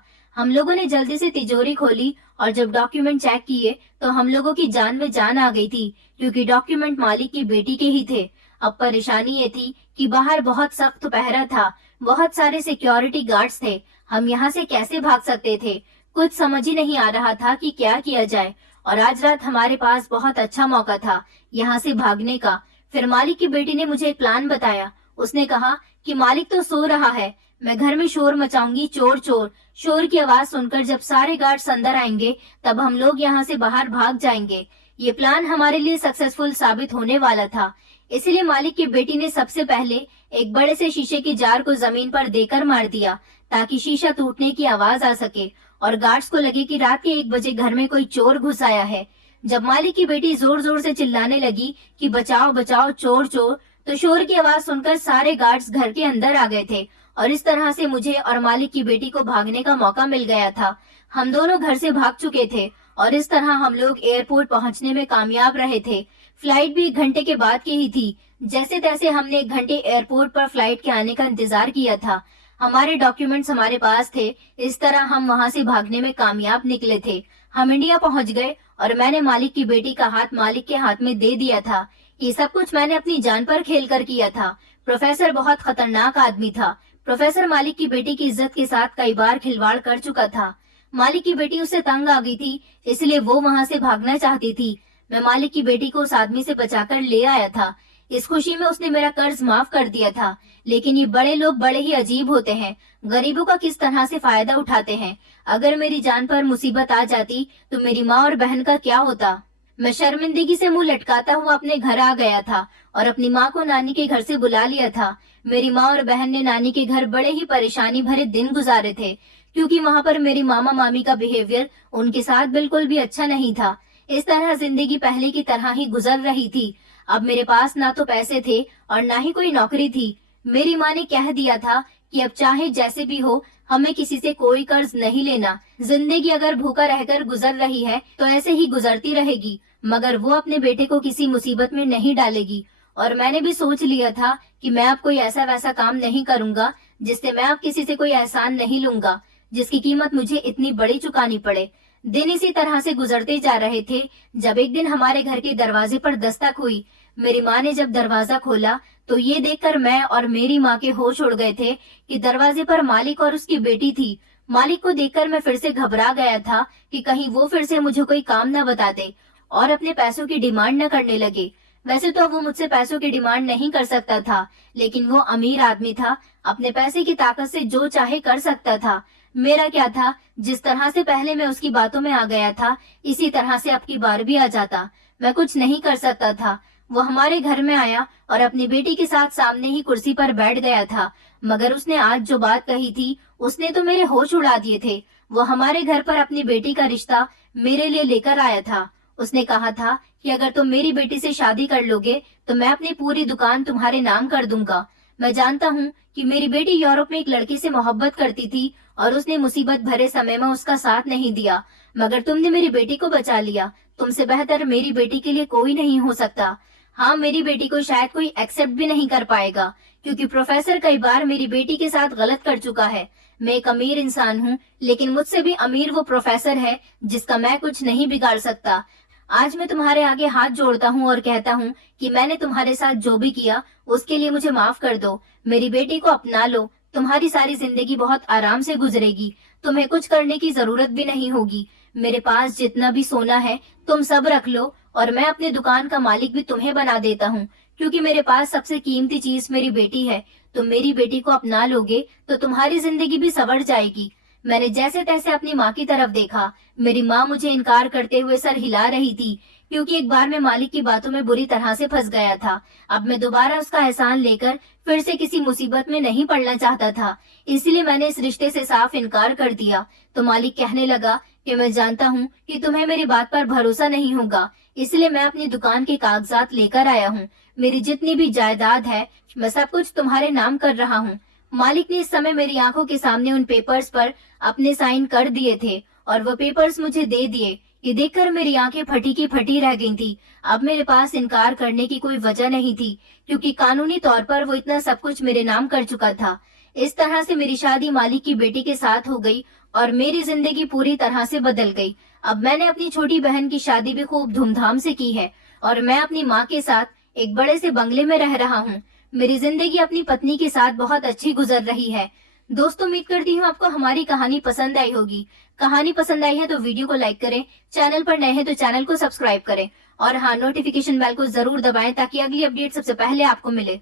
हम लोगों ने जल्दी से तिजोरी खोली और जब डॉक्यूमेंट चेक किए तो हम लोगों की जान में जान आ गई थी, क्योंकि डॉक्यूमेंट मालिक की बेटी के ही थे। अब परेशानी ये थी कि बाहर बहुत सख्त पहरा था, बहुत सारे सिक्योरिटी गार्ड्स थे। हम यहाँ से कैसे भाग सकते थे, कुछ समझ ही नहीं आ रहा था कि क्या किया जाए। और आज रात हमारे पास बहुत अच्छा मौका था यहाँ से भागने का। फिर मालिक की बेटी ने मुझे एक प्लान बताया। उसने कहा कि मालिक तो सो रहा है, मैं घर में शोर मचाऊंगी, चोर चोर। शोर की आवाज सुनकर जब सारे गार्ड्स अंदर आएंगे तब हम लोग यहाँ से बाहर भाग जाएंगे। ये प्लान हमारे लिए सक्सेसफुल साबित होने वाला था। इसलिए मालिक की बेटी ने सबसे पहले एक बड़े से शीशे की जार को जमीन पर देकर मार दिया ताकि शीशा टूटने की आवाज आ सके और गार्ड्स को लगे कि रात के 1 बजे घर में कोई चोर घुस आया है। जब मालिक की बेटी जोर जोर से चिल्लाने लगी कि बचाओ बचाओ चोर चोर, तो शोर की आवाज सुनकर सारे गार्ड्स घर के अंदर आ गए थे और इस तरह से मुझे और मालिक की बेटी को भागने का मौका मिल गया था। हम दोनों घर से भाग चुके थे और इस तरह हम लोग एयरपोर्ट पहुंचने में कामयाब रहे थे। फ्लाइट भी 1 घंटे के बाद की ही थी। जैसे तैसे हमने 1 घंटे एयरपोर्ट पर फ्लाइट के आने का इंतजार किया था। हमारे डॉक्यूमेंट्स हमारे पास थे। इस तरह हम वहाँ से भागने में कामयाब निकले थे। हम इंडिया पहुँच गए और मैंने मालिक की बेटी का हाथ मालिक के हाथ में दे दिया था। ये सब कुछ मैंने अपनी जान पर खेल कर किया था। प्रोफेसर बहुत खतरनाक आदमी था। प्रोफेसर मालिक की बेटी की इज्जत के साथ कई बार खिलवाड़ कर चुका था। मालिक की बेटी उससे तंग आ गई थी, इसलिए वो वहाँ से भागना चाहती थी। मैं मालिक की बेटी को उस आदमी से बचाकर ले आया था। इस खुशी में उसने मेरा कर्ज माफ कर दिया था। लेकिन ये बड़े लोग बड़े ही अजीब होते हैं, गरीबों का किस तरह से फायदा उठाते हैं। अगर मेरी जान पर मुसीबत आ जाती तो मेरी माँ और बहन का क्या होता। मैं शर्मिंदगी से मुंह लटकाता हुआ अपने घर आ गया था और अपनी माँ को नानी के घर से बुला लिया था। मेरी माँ और बहन ने नानी के घर बड़े ही परेशानी भरे दिन गुजारे थे, क्योंकि वहाँ पर मेरी मामा मामी का बिहेवियर उनके साथ बिल्कुल भी अच्छा नहीं था। इस तरह जिंदगी पहले की तरह ही गुजर रही थी। अब मेरे पास ना तो पैसे थे और ना ही कोई नौकरी थी। मेरी माँ ने कह दिया था कि अब चाहे जैसे भी हो, हमें किसी से कोई कर्ज नहीं लेना। जिंदगी अगर भूखा रहकर गुजर रही है तो ऐसे ही गुजरती रहेगी, मगर वो अपने बेटे को किसी मुसीबत में नहीं डालेगी। और मैंने भी सोच लिया था कि मैं अब कोई ऐसा वैसा काम नहीं करूंगा जिससे मैं अब किसी से कोई एहसान नहीं लूंगा जिसकी कीमत मुझे इतनी बड़ी चुकानी पड़े। दिन इसी तरह से गुजरते जा रहे थे जब एक दिन हमारे घर के दरवाजे पर दस्तक हुई। मेरी माँ ने जब दरवाजा खोला तो ये देखकर मैं और मेरी माँ के होश उड़ गए थे कि दरवाजे पर मालिक और उसकी बेटी थी। मालिक को देखकर मैं फिर से घबरा गया था कि कहीं वो फिर से मुझे कोई काम न बताते और अपने पैसों की डिमांड न करने लगे। वैसे तो वो मुझसे पैसों की डिमांड नहीं कर सकता था, लेकिन वो अमीर आदमी था, अपने पैसे की ताकत से जो चाहे कर सकता था। मेरा क्या था, जिस तरह से पहले मैं उसकी बातों में आ गया था, इसी तरह से अब की बार भी आ जाता। मैं कुछ नहीं कर सकता था। वो हमारे घर में आया और अपनी बेटी के साथ सामने ही कुर्सी पर बैठ गया था, मगर उसने आज जो बात कही थी उसने तो मेरे होश उड़ा दिए थे। वो हमारे घर पर अपनी बेटी का रिश्ता मेरे लिए लेकर आया था। उसने कहा था कि अगर तुम मेरी बेटी से शादी कर लोगे तो मैं अपनी पूरी दुकान तुम्हारे नाम कर दूंगा। मैं जानता हूँ कि मेरी बेटी यूरोप में एक लड़के से मोहब्बत करती थी और उसने मुसीबत भरे समय में उसका साथ नहीं दिया, मगर तुमने मेरी बेटी को बचा लिया। तुमसे बेहतर मेरी बेटी के लिए कोई नहीं हो सकता। हाँ, मेरी बेटी को शायद कोई एक्सेप्ट भी नहीं कर पाएगा, क्योंकि प्रोफेसर कई बार मेरी बेटी के साथ गलत कर चुका है। मैं एक अमीर इंसान हूँ, लेकिन मुझसे भी अमीर वो प्रोफेसर है जिसका मैं कुछ नहीं बिगाड़ सकता। आज मैं तुम्हारे आगे हाथ जोड़ता हूँ और कहता हूँ कि मैंने तुम्हारे साथ जो भी किया उसके लिए मुझे माफ कर दो। मेरी बेटी को अपना लो। तुम्हारी सारी जिंदगी बहुत आराम से गुजरेगी। तुम्हें कुछ करने की जरूरत भी नहीं होगी। मेरे पास जितना भी सोना है तुम सब रख लो और मैं अपने दुकान का मालिक भी तुम्हें बना देता हूँ, क्योंकि मेरे पास सबसे कीमती चीज मेरी बेटी है। तुम मेरी बेटी को अपना लोगे तो तुम्हारी जिंदगी भी संवर जाएगी। मैंने जैसे तैसे अपनी माँ की तरफ देखा। मेरी माँ मुझे इनकार करते हुए सर हिला रही थी, क्योंकि एक बार मैं मालिक की बातों में बुरी तरह से फंस गया था। अब मैं दोबारा उसका एहसान लेकर फिर से किसी मुसीबत में नहीं पड़ना चाहता था, इसलिए मैंने इस रिश्ते से साफ इनकार कर दिया। तो मालिक कहने लगा कि मैं जानता हूँ कि तुम्हें मेरी बात पर भरोसा नहीं होगा, इसलिए मैं अपनी दुकान के कागजात लेकर आया हूँ। मेरी जितनी भी जायदाद है मैं सब कुछ तुम्हारे नाम कर रहा हूँ। मालिक ने इस समय मेरी आंखों के सामने उन पेपर्स पर अपने साइन कर दिए थे और वो पेपर्स मुझे दे दिए। ये देखकर मेरी आंखें फटी की फटी रह गई थी। अब मेरे पास इनकार करने की कोई वजह नहीं थी, क्योंकि कानूनी तौर पर वो इतना सब कुछ मेरे नाम कर चुका था। इस तरह से मेरी शादी मालिक की बेटी के साथ हो गई और मेरी जिंदगी पूरी तरह से बदल गई। अब मैंने अपनी छोटी बहन की शादी भी खूब धूमधाम से की है और मैं अपनी माँ के साथ एक बड़े से बंगले में रह रहा हूँ। मेरी जिंदगी अपनी पत्नी के साथ बहुत अच्छी गुजर रही है। दोस्तों, उम्मीद करती हूँ आपको हमारी कहानी पसंद आई होगी। कहानी पसंद आई है तो वीडियो को लाइक करें, चैनल पर नए हैं तो चैनल को सब्सक्राइब करें और हाँ, नोटिफिकेशन बेल को जरूर दबाएं ताकि अगली अपडेट सबसे पहले आपको मिले।